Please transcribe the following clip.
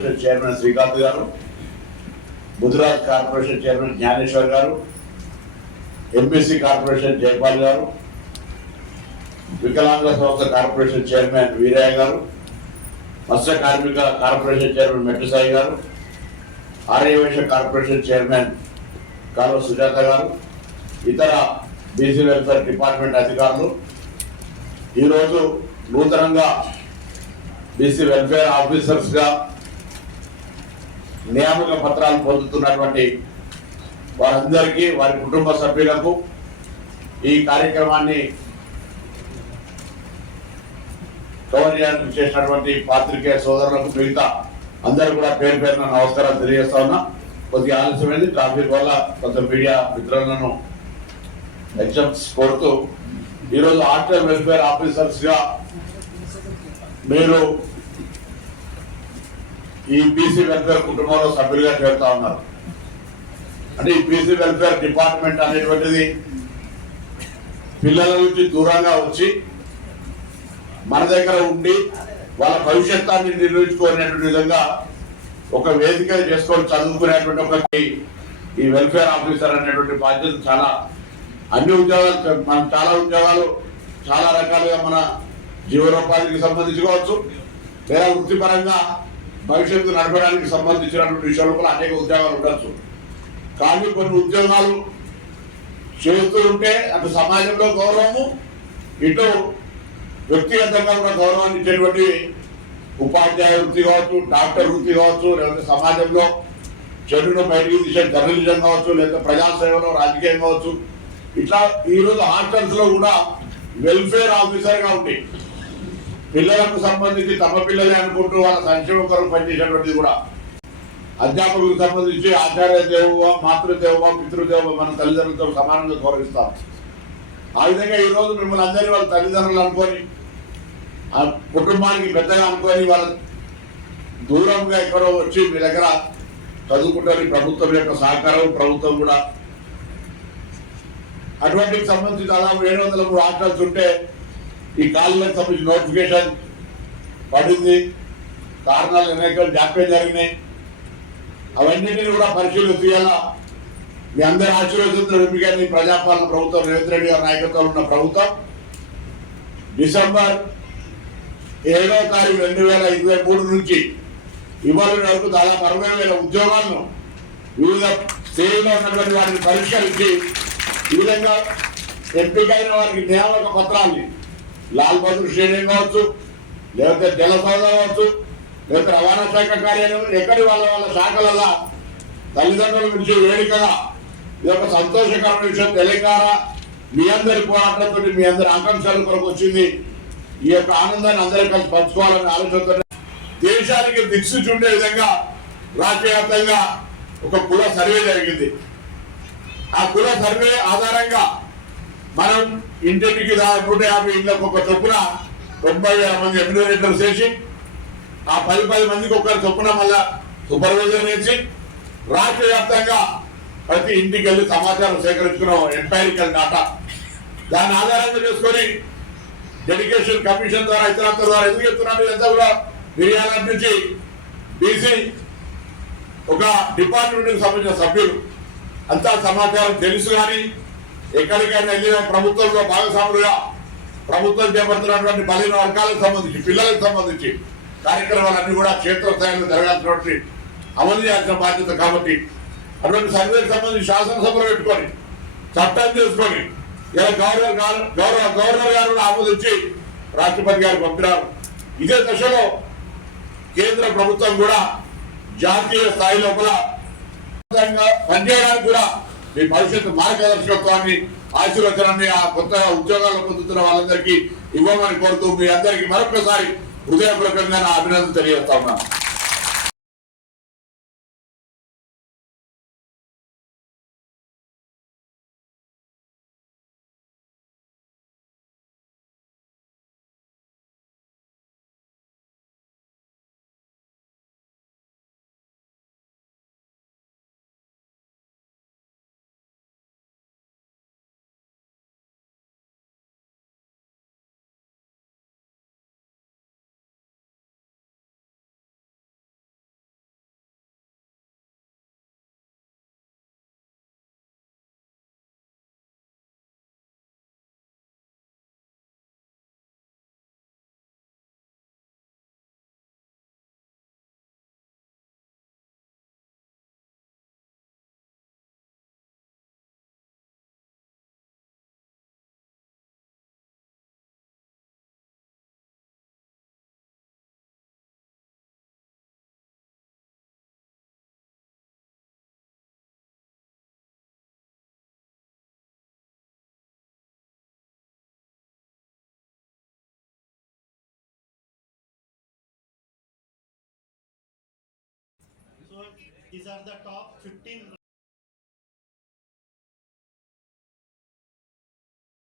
Chairman Srikanth గారు, Mudiraj corporation chairman Gnaneshwar గారు, MPC corporation Jaipal గారు, వికలాంగ సంస్థ కార్పొరేషన్ చైర్మన్ వీరయ్య గారు, మత్స్య కార్మిక కార్పొరేషన్ చైర్మన్ మెట్టుసాయి గారు, ఆర్యవైశ్య కార్పొరేషన్ చైర్మన్ కాలువ సుజాత గారు, ఇతర బీసీ వెల్ఫేర్ డిపార్ట్మెంట్ అధికారులు ఈరోజు నూతనంగా బీసీ వెల్ఫేర్ ఆఫీసర్స్గా నియామక పత్రాలు పొందుతున్నటువంటి వారందరికీ, వారి కుటుంబ సభ్యులకు, ఈ కార్యక్రమాన్ని కవర్ చేయడానికి చేసినటువంటి పాత్రికేయ సోదరులకు, మిగతా అందరూ కూడా పేరు పేరున నమస్కారాలు తెలియజేస్తా ఉన్నా. కొద్దిగా ఆలస్యమైంది, ట్రాఫిక్ వల్ల కొంత మీడియా మిత్రులను ఎగ్జామ్స్ కోరుతూ ఈరోజు హాస్టల్ వెల్ఫేర్ ఆఫీసర్స్గా మీరు ఈ బీసీ వెల్ఫేర్ కుటుంబంలో సభ్యులుగా చేరుతా ఉన్నారు. అంటే ఈ బీసీ వెల్ఫేర్ డిపార్ట్మెంట్ అనేటువంటిది పిల్లల నుంచి దూరంగా వచ్చి మన దగ్గర ఉండి వాళ్ళ భవిష్యత్తుని నిర్వహించుకునేటువంటి విధంగా ఒక వేదిక చేసుకొని చదువుకునేటువంటి ఒక ఈ వెల్ఫేర్ ఆఫీసర్ అనేటువంటి బాధ్యత చాలా అన్ని ఉద్యోగాలు, మనం చాలా ఉద్యోగాలు చాలా రకాలుగా మన జీవనోపాధికి సంబంధించి కావచ్చు, లేదా వృత్తిపరంగా భవిష్యత్తు నడపడానికి సంబంధించినటువంటి విషయంలో కూడా అనేక ఉద్యోగాలు ఉండొచ్చు. కానీ కొన్ని ఉద్యోగాలు చేస్తూ ఉంటే అటు సమాజంలో గౌరవము, ఇటు వ్యక్తిగతంగా కూడా గౌరవాన్ని ఇచ్చేటువంటి ఉపాధ్యాయ వృత్తి కావచ్చు, డాక్టర్ వృత్తి కావచ్చు, లేకపోతే సమాజంలో చెడును బయటికి తీసే జర్నలిజం కావచ్చు, లేకపోతే ప్రజాసేవలో రాజకీయం కావచ్చు, ఇట్లా ఈరోజు హాస్టల్స్ లో కూడా వెల్ఫేర్ ఆఫీసర్ గా ఉంటాయి. పిల్లలకు సంబంధించి తమ పిల్లలే అనుకుంటూ వాళ్ళ సంక్షేమం కొరకు పనిచేసేటువంటిది కూడా, అధ్యాపకులకు సంబంధించి ఆచార్య దేవో, మాతృదేవో, పితృదేవో మన తల్లిదండ్రులతో సమానంగా గౌరవిస్తాం. ఆ విధంగా ఈరోజు మిమ్మల్ని అందరినీ వాళ్ళ తల్లిదండ్రులు అనుకొని, ఆ కుటుంబానికి పెద్దగా అనుకొని వాళ్ళ దూరంగా ఎక్కడో వచ్చి మీ దగ్గర చదువుకుంటారు. ప్రభుత్వం యొక్క సహకారం, ప్రభుత్వం కూడా అటువంటికి సంబంధించి దాదాపు 703 హాస్టల్స్ ఉంటే ఈ కాలేజీలకు సంబంధించి నోటిఫికేషన్ పడింది. కారణాలు అనేక జాప్యం జరిగినాయి. అవన్నింటినీ కూడా పరిశీలన చేయాలా. మీ అందరి ఆశీర్వదించిన ఎంపికైన ప్రజాపాలన ప్రభుత్వం, రేవంత్ రెడ్డి గారి నాయకత్వంలో ఉన్న ప్రభుత్వం డిసెంబర్ 7వ తారీఖు 2023 నుంచి ఇవాళ వరకు దాదాపు 60,000 ఉద్యోగాలను వివిధ స్టేజ్లో ఉన్నటువంటి వాటిని పరిష్కరించి ఈ విధంగా ఎంపికైన వారికి నియామక పత్రాన్ని లాల్ బహదూర్ స్టేడియం కావచ్చు, లేకపోతే జలసౌధ కావచ్చు, లేకపోతే రవాణా శాఖ కార్యాలయం, ఎక్కడి వాళ్ళ శాఖల తల్లిదండ్రుల నుంచి వేడుకగా ఇది ఒక సంతోషకరమైన విషయం. తెలంగాణ మీ అందరి పోరాటంతో, మీ అందరి ఆకాంక్షల కొరకు వచ్చింది. ఈ యొక్క ఆనందాన్ని అందరూ కలిసి పంచుకోవాలనే ఆలోచనతో దేశానికి దిక్సూచి ఉండే విధంగా రాష్ట్ర వ్యాప్తంగా ఒక కుల సర్వే జరిగింది. ఆ కుల సర్వే ఆధారంగా మనం ఇంటికి 150 ఇళ్లకు ఒక చొప్పున 90,000 మంది ఎమ్యూనరేటర్స్ వేసి, ఆ 10 మందికి ఒకరి చొప్పున మళ్ళా సూపర్వైజర్ వేసి రాష్ట్ర వ్యాప్తంగా ప్రతి ఇంటికి వెళ్ళి సమాచారం సేకరించుకున్నాం, ఎంపైరికల్ డాటా. దాని ఆధారంగా చేసుకొని డెడికేషన్ కమిషన్ ద్వారా, ఇతరత్వ ద్వారా ఎందుకు చెప్తున్నాను, ఇదంతా కూడా మిర్యాల నుంచి బీసీ ఒక డిపార్ట్మెంట్కి సంబంధించిన సభ్యులు అంతా సమాచారం తెలుసు. కానీ ఎక్కడికైనా వెళ్ళిన ప్రభుత్వంలో భాగస్వాములుగా ప్రభుత్వం చేపడుతున్నటువంటి బలహీన వర్గాలకు సంబంధించి, పిల్లలకు సంబంధించి కార్యక్రమాలన్నీ కూడా క్షేత్రస్థాయిలో జరగాల్సినటువంటి అమలు చేయాల్సిన బాధ్యత. కాబట్టి అటువంటి సర్వేకి సంబంధించి శాసనసభలో పెట్టుకొని చట్టం చేసుకొని ఇలా గవర్నర్ గారు ఆమోదించి రాష్ట్రపతి గారు పంపినారు. ఇదే దశలో కేంద్ర ప్రభుత్వం కూడా జాతీయ స్థాయి లోపల పనిచేయడానికి కూడా మీ భవిష్యత్తు మార్గదర్శకత్వాన్ని, ఆశీర్వచనాన్ని ఆ కొత్త ఉద్యోగాలు పొందుతున్న వాళ్ళందరికీ ఇవ్వమని కోరుతూ మీ అందరికీ మరొకసారి హృదయపూర్వకంగా నా అభినందన తెలియజేస్తా ఉన్నాను. These are the top 15